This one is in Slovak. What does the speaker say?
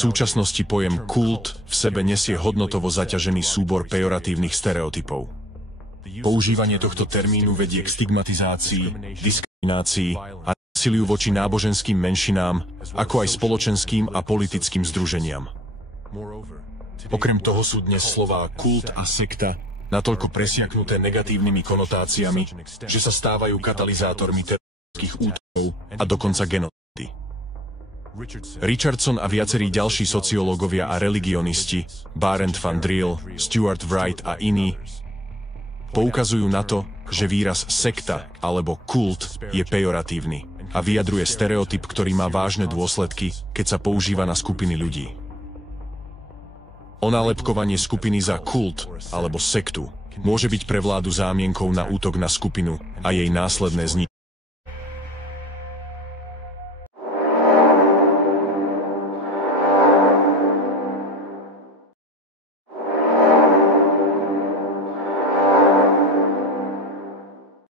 súčasnosti pojem kult v sebe nesie hodnotovo zaťažený súbor pejoratívnych stereotypov. Používanie tohto termínu vedie k stigmatizácii, diskriminácii a násiliu voči náboženským menšinám, ako aj spoločenským a politickým združeniam. Okrem toho sú dnes slová kult a sekta natoľko presiaknuté negatívnymi konotáciami, že sa stávajú katalizátormi teroristických útokov a dokonca genocídy. Richardson a viacerí ďalší sociológovia a religionisti, Barend van Driel, Stuart Wright a iní, poukazujú na to, že výraz sekta alebo kult je pejoratívny a vyjadruje stereotyp, ktorý má vážne dôsledky, keď sa používa na skupiny ľudí. Onálepkovanie skupiny za kult alebo sektu môže byť pre vládu zámienkou na útok na skupinu a jej následné zničenie.